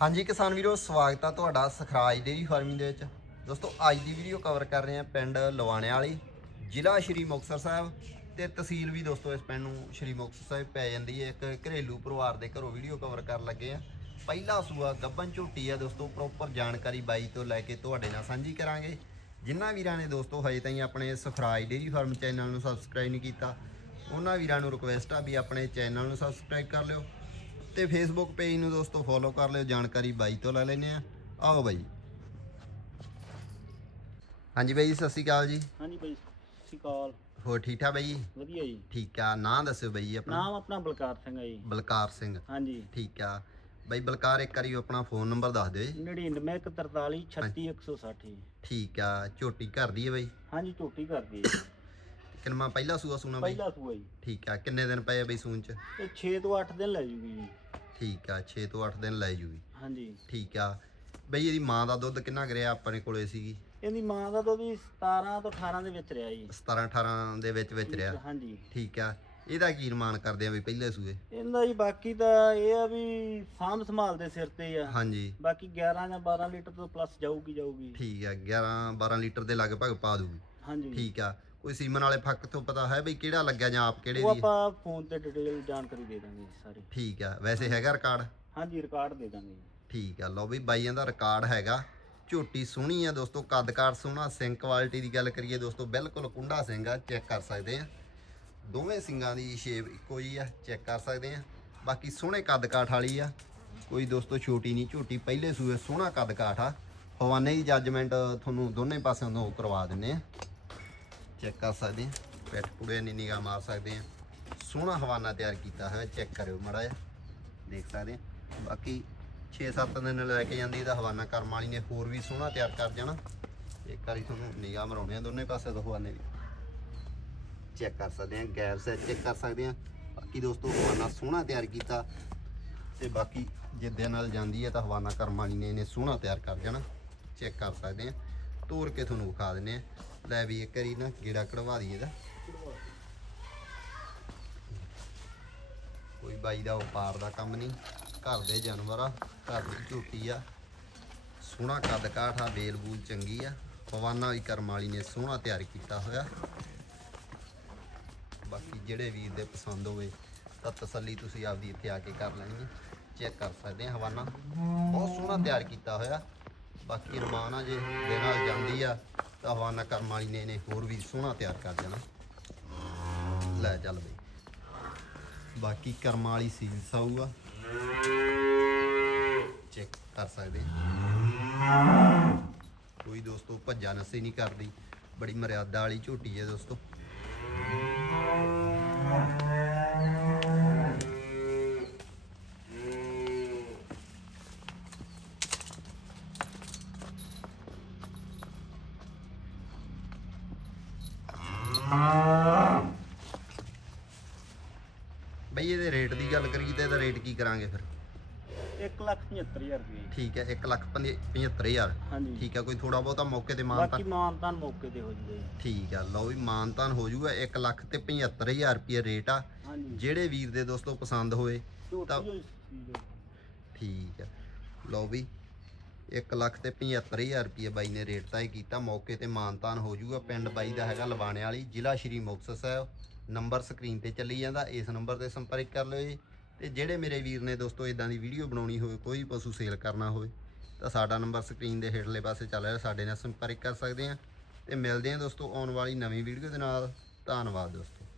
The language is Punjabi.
ਹਾਂਜੀ ਕਿਸਾਨ ਵੀਰੋ, ਸਵਾਗਤ ਆ ਤੁਹਾਡਾ ਸਖਰਾਜ ਡੇਰੀ ਫਾਰਮਿੰਗ ਦੇ ਵਿੱਚ। ਦੋਸਤੋ, ਅੱਜ ਦੀ ਵੀਡੀਓ ਕਵਰ ਕਰ ਰਹੇ ਆ ਪਿੰਡ ਲਵਾਣੇ ਵਾਲੀ, ਜ਼ਿਲ੍ਹਾ ਸ਼੍ਰੀ ਮੁਕਤਸਰ ਸਾਹਿਬ ਤੇ ਤਹਿਸੀਲ ਵੀ ਦੋਸਤੋ ਇਸ ਪਿੰਡ ਨੂੰ ਸ਼੍ਰੀ ਮੁਕਤਸਰ ਸਾਹਿਬ ਪੈ ਜਾਂਦੀ ਹੈ। ਇੱਕ ਘਰੇਲੂ ਪਰਿਵਾਰ ਦੇ ਘਰੋਂ ਵੀਡੀਓ ਕਵਰ ਕਰਨ ਲੱਗੇ ਆ ਪਹਿਲਾ ਸੂਆ ਗੱਬਨ ਝੋਟੀ ਆ ਦੋਸਤੋ ਪ੍ਰੋਪਰ ਜਾਣਕਾਰੀ ਬਾਈ ਤੋਂ ਲੈ ਕੇ ਤੁਹਾਡੇ ਨਾਲ ਸਾਂਝੀ ਕਰਾਂਗੇ। ਜਿਨ੍ਹਾਂ ਵੀਰਾਂ ਨੇ ਦੋਸਤੋ ਹਜੇ ਤਾਈਂ ਆਪਣੇ ਸਖਰਾਜ ਡੇਰੀ ਫਾਰਮ ਚੈਨਲ ਨੂੰ ਸਬਸਕ੍ਰਾਈਬ ਨਹੀਂ ਕੀਤਾ, ਉਹਨਾਂ ਵੀਰਾਂ ਨੂੰ ਰਿਕੁਐਸਟ ਆ ਵੀ ਆਪਣੇ ਚੈਨਲ ਨੂੰ ਸਬਸਕ੍ਰਾਈਬ ਕਰ ਲਿਓ। ਤੇ ਫੇਸਬੁੱਕ ਪੇਜ ਨੂੰ ਦੋਸਤੋ ਫੋਲੋ ਕਰ ਲਿਓ ਜਾਣਕਾਰੀ ਬਾਈ ਤੋਂ ਲੈ ਲੈਨੇ ਆ ਆਓ ਬਾਈ। ਹਾਂਜੀ ਬਾਈ ਸਤਿ ਸ਼੍ਰੀ ਅਕਾਲ ਜੀ। ਹਾਂਜੀ ਬਾਈ ਸਤਿ ਸ਼੍ਰੀ ਅਕਾਲ। ਹੋਰ ਠੀਕ ਠਾਕ ਬਾਈ? ਵਧੀਆ ਜੀ। ਠੀਕ ਆ ਨਾਂ ਦੱਸਿਓ ਬਾਈ ਆਪਣਾ। ਨਾਮ ਆਪਣਾ ਬਲਕਾਰ ਸਿੰਘ ਹੈ ਜੀ। ਬਲਕਾਰ ਸਿੰਘ। ਹਾਂਜੀ। ਠੀਕ ਆ। ਬਾਈ ਬਲਕਾਰ ਇੱਕ ਵਾਰੀ ਆਪਣਾ ਫੋਨ ਨੰਬਰ ਦੱਸ ਦਿਓ ਜੀ। 9943 36160 ਠੀਕ ਆ ਝੋਟੀ ਘਰ ਦੀ ਹੈ ਬਾਈ? ਹਾਂਜੀ ਝੋਟੀ ਕਰਦੀ ਹੈ। ਕਿੰਨਾ ਪਹਿਲਾ ਸੂਆ ਸੂਣਾ ਬਾਈ? ਪਹਿਲਾ ਸੂਆ ਜੀ। ਠੀਕ ਆ ਕਿੰਨੇ ਦਿਨ ਪਏ ਆ ਬਾਈ ਸੂਣ ਚ? ਇਹ 6 ਤੋਂ 8 ਦਿਨ ਲੈ ਜੂਗੀ ਜੀ। ਠੀਕ ਆ 6 ਤੋਂ 8 ਦਿਨ ਲੈ ਜੂਗੀ। ਹਾਂਜੀ। ਠੀਕ ਆ। ਬਈ ਇਹਦੀ ਮਾਂ ਦਾ ਦੁੱਧ ਕਿੰਨਾ ਕਰਿਆ ਆਪਣੇ ਕੋਲੇ ਸੀਗੀ? ਇਹਦੀ ਮਾਂ ਦਾ ਦੁੱਧ ਵੀ 17 ਤੋਂ 18 ਦੇ ਵਿੱਚ ਰਿਹਾ ਜੀ। 17 18 ਦੇ ਵਿੱਚ ਵਿੱਚ ਰਿਹਾ। ਹਾਂਜੀ। ਠੀਕ ਆ। ਇਹਦਾ ਕੀ ਨਿਰਮਾਣ ਕਰਦੇ ਆ ਵੀ ਪਹਿਲੇ ਸੂਏ? ਇਹਦਾ ਜੀ ਬਾਕੀ ਤਾਂ ਇਹ ਆ ਵੀ ਸਾਂਭ ਸੰਭਾਲ ਦੇ ਸਿਰ ਤੇ ਆ। ਹਾਂਜੀ। ਬਾਕੀ 11 ਜਾਂ 12 ਲੀਟਰ ਤੋਂ ਪਲੱਸ ਜਾਊਗੀ ਜਾਊਗੀ। ਠੀਕ ਆ 11 12 ਲੀਟਰ ਦੇ ਲਗਭਗ ਪਾ ਦੂਗੀ। ਹਾਂਜੀ। ਠੀਕ ਆ। ਕੋਈ ਸੀਮਨ ਵਾਲੇ ਫੱਕ ਤੋਂ ਪਤਾ ਹੈ ਬਈ ਕਿਹੜਾ ਲੱਗਿਆ ਜਾਂ ਆਪ ਕਿਹੜੇ ਉਹ ਦੀ? ਆਪਾਂ ਫੋਨ ਤੇ ਡਿਟੇਲ ਜਾਣਕਾਰੀ ਦੇ ਦਾਂਗੇ ਜੀ ਸਾਰੀ। ਠੀਕ ਆ ਵੈਸੇ ਹੈਗਾ ਰਿਕਾਰਡ ਹਾਂਜੀ ਰਿਕਾਰਡ ਦੇ ਦਾਂਗੇ ਜੀ। ਠੀਕ ਆ ਲਓ ਵੀ ਬਾਈਆਂ ਦਾ ਰਿਕਾਰਡ ਹੈਗਾ। ਝੋਟੀ ਸੋਹਣੀ ਆ ਦੋਸਤੋ ਕੱਦ-ਕਾਠ ਸੋਹਣਾ ਸਿੰਘ ਕੁਆਲਿਟੀ ਦੀ ਗੱਲ ਕਰੀਏ ਦੋਸਤੋ ਬਿਲਕੁਲ ਕੁੰਡਾ ਸਿੰਘ ਆ ਚੈੱਕ ਕਰ ਸਕਦੇ ਆ। ਦੋਵੇਂ ਸਿੰਘਾਂ ਦੀ ਸ਼ੇਪ ਇੱਕੋ ਹੀ ਆ ਚੈੱਕ ਕਰ ਸਕਦੇ ਆ। ਬਾਕੀ ਸੋਹਣੇ ਕੱਦ-ਕਾਠ ਵਾਲੀ ਆ। ਕੋਈ ਦੋਸਤੋ ਛੋਟੀ ਨਹੀਂ ਝੋਟੀ ਪਹਿਲੇ ਸੂਏ ਸੋਹਣਾ ਕੱਦ-ਕਾਠ ਆ। ਹਵਾਨੇ ਦੀ ਜੱਜਮੈਂਟ ਤੁਹਾਨੂੰ ਦੋਨੇ ਪਾਸਿਆਂ ਤੋਂ ਕਰਵਾ ਦਿੰਨੇ ਆ। ਚੈੱਕ ਕਰ ਸਕਦੇ ਆ ਪੈਟ ਪੁੜੇ ਦੀ ਨਿਗਾਹ ਮਾਰ ਸਕਦੇ ਆ ਸੋਹਣਾ ਹਵਾਨਾ ਤਿਆਰ ਕੀਤਾ ਹੋਇਆ, ਚੈੱਕ ਕਰਿਓ ਮੜਾ ਜਿਹਾ। ਦੇਖ ਸਕਦੇ ਆ ਬਾਕੀ 6-7 ਦਿਨ ਲੈ ਕੇ ਜਾਂਦੀ ਤਾਂ ਹਵਾਨਾ ਕਰਮ ਵਾਲੀ ਨੇ ਹੋਰ ਵੀ ਸੋਹਣਾ ਤਿਆਰ ਕਰ ਜਾਣਾ। ਇੱਕ ਵਾਰੀ ਤੁਹਾਨੂੰ ਨਿਗਾਹ ਮਰਾਉਣੇ ਆ ਦੋਨੇ ਪਾਸੇ ਤੋਂ ਹਵਾਨੇ ਦੀ। ਚੈੱਕ ਕਰ ਸਕਦੇ ਆ ਗੈਰ ਸੇ ਚੈੱਕ ਕਰ ਸਕਦੇ ਆ ਬਾਕੀ ਦੋਸਤੋ, ਹਵਾਨਾ ਸੋਹਣਾ ਤਿਆਰ ਕੀਤਾ। ਤੇ ਬਾਕੀ ਜਿੱਦਿਆਂ ਨਾਲ ਜਾਂਦੀ ਹੈ, ਤਾਂ ਹਵਾਨਾ ਕਰਮ ਵਾਲੀ ਨੇ ਇਹਨੇ ਸੋਹਣਾ ਤਿਆਰ ਕਰ ਜਾਣਾ। ਚੈੱਕ ਕਰ ਸਕਦੇ ਆ ਤੋੜ ਕੇ ਤੁਹਾਨੂੰ ਵਿਖਾ ਦਿੰਨੇ ਆ ਲੈ ਵੀ ਇੱਕ ਵਾਰੀ ਨਾ ਗੇੜਾ ਕਢਵਾ ਦਈਏ ਇਹਦਾ। ਕੋਈ ਬਾਈ ਦਾ ਵਪਾਰ ਦਾ ਕੰਮ ਨਹੀਂ। ਘਰ ਦੇ ਜਾਨਵਰ ਆ, ਘਰ ਦੀ ਝੋਟੀ ਆ। ਸੋਹਣਾ ਕੱਦ ਕਾਠ ਆ, ਬੇਲ ਬੂਲ ਚੰਗੀ ਆ। ਪਵਾਨਾ ਵੀ ਕਰਮ ਵਾਲੀ ਨੇ ਸੋਹਣਾ ਤਿਆਰ ਕੀਤਾ ਹੋਇਆ। ਬਾਕੀ ਜਿਹੜੇ ਵੀਰ ਦੇ ਪਸੰਦ ਹੋਵੇ ਤਾਂ ਤਸੱਲੀ ਤੁਸੀਂ ਆਪਦੀ ਇੱਥੇ ਆ ਕੇ ਕਰ ਲੈਣੀ ਹੈ ਚੈੱਕ ਕਰ ਸਕਦੇ ਆ ਹਵਾਨਾ। ਬਹੁਤ ਸੋਹਣਾ ਤਿਆਰ ਕੀਤਾ ਹੋਇਆ। ਬਾਕੀ ਰਮਾਨ ਆ ਜੇ, ਦੇ ਨਾਲ ਜਾਂਦੀ ਆ। ਤਾਂ ਹਵਾਨਾ ਕਰਮ ਵਾਲੀ ਨੇ ਇਹਨੇ ਹੋਰ ਵੀ ਸੋਹਣਾ ਤਿਆਰ ਕਰ ਦੇਣਾ। ਲੈ ਚੱਲ ਬਈ। ਬਾਕੀ ਕਰਮਾਂ ਵਾਲੀ ਸੀਲ ਸਾਊ ਆ ਚੈੱਕ ਕਰ ਸਕਦੇ। ਕੋਈ ਦੋਸਤੋ ਭੱਜਾ ਨਸੇ ਨਹੀਂ ਕਰਦੀ। ਬੜੀ ਮਰਿਆਦਾ ਵਾਲੀ ਝੋਟੀ ਹੈ ਦੋਸਤੋ। ਬਈ ਇਹਦੇ ਰੇਟ ਦੀ ਗੱਲ ਕਰੀਏ ਤਾਂ ਇਹਦਾ ਰੇਟ ਕੀ ਕਰਾਂਗੇ ਫਿਰ? 175000 ਰੁਪਏ। ਠੀਕ ਹੈ 1 ਲੱਖ 75000 ਹਾਂਜੀ। ਠੀਕ ਹੈ ਕੋਈ ਥੋੜਾ ਬਹੁਤਾ ਮੌਕੇ ਤੇ ਬਾਕੀ ਮਾਨਤਾ ਮਾਨਤਾਨ ਮੌਕੇ ਤੇ ਹੋ ਜੂਗਾ ਜੀ। ਠੀਕ ਆ ਲਓ ਵੀ ਮਾਨਤਾਨ ਹੋ ਜਾਊਗਾ 1 ਲੱਖ ਤੇ 75000 ਰੁਪਏ ਰੇਟ ਆ। ਹਾਂਜੀ। ਜਿਹੜੇ ਵੀਰ ਦੇ ਦੋਸਤੋ ਪਸੰਦ ਹੋਏ ਤਾਂ- ਝੋਟੀ ਹੋਈ ਸੀ ਜੀ। ਠੀਕ ਹੈ ਲਓ ਵੀ 1 ਲੱਖ ਤੇ 75000 ਰੁਪਏ ਬਾਈ ਨੇ ਰੇਟ ਤੈਅ ਕੀਤਾ। ਮੌਕੇ ਤੇ ਮਾਨਤਾਨ ਹੋ ਜਾਊਗਾ। ਪਿੰਡ ਬਾਈ ਦਾ ਹੈਗਾ ਲਵਾਣੇ ਵਾਲੀ, ਜ਼ਿਲ੍ਹਾ ਸ਼੍ਰੀ ਮੁਕਤਸਰ ਸਾਹਿਬ। ਨੰਬਰ ਸਕਰੀਨ ਤੇ ਚੱਲੀ ਜਾਂਦਾ। ਇਸ ਨੰਬਰ ਤੇ ਸੰਪਰਕ ਕਰ ਲਿਓ ਜੀ। ਤੇ ਜਿਹੜੇ ਮੇਰੇ ਵੀਰ ਨੇ ਦੋਸਤੋ ਇਦਾਂ ਦੀ ਵੀਡੀਓ ਬਣਾਉਣੀ ਹੋਵੇ, ਕੋਈ ਪਸ਼ੂ ਸੇਲ ਕਰਨਾ ਹੋਵੇ, ਤਾਂ ਸਾਡਾ ਨੰਬਰ ਸਕਰੀਨ ਦੇ ਹੇਠਲੇ ਪਾਸੇ ਚੱਲ ਰਿਹਾ। ਸਾਡੇ ਨਾਲ ਸੰਪਰਕ ਕਰ ਸਕਦੇ ਆ ਤੇ ਮਿਲਦੇ ਆ ਦੋਸਤੋ ਆਉਣ ਵਾਲੀ ਨਵੀਂ ਵੀਡੀਓ ਦੇ ਨਾਲ। ਧੰਨਵਾਦ ਦੋਸਤੋ।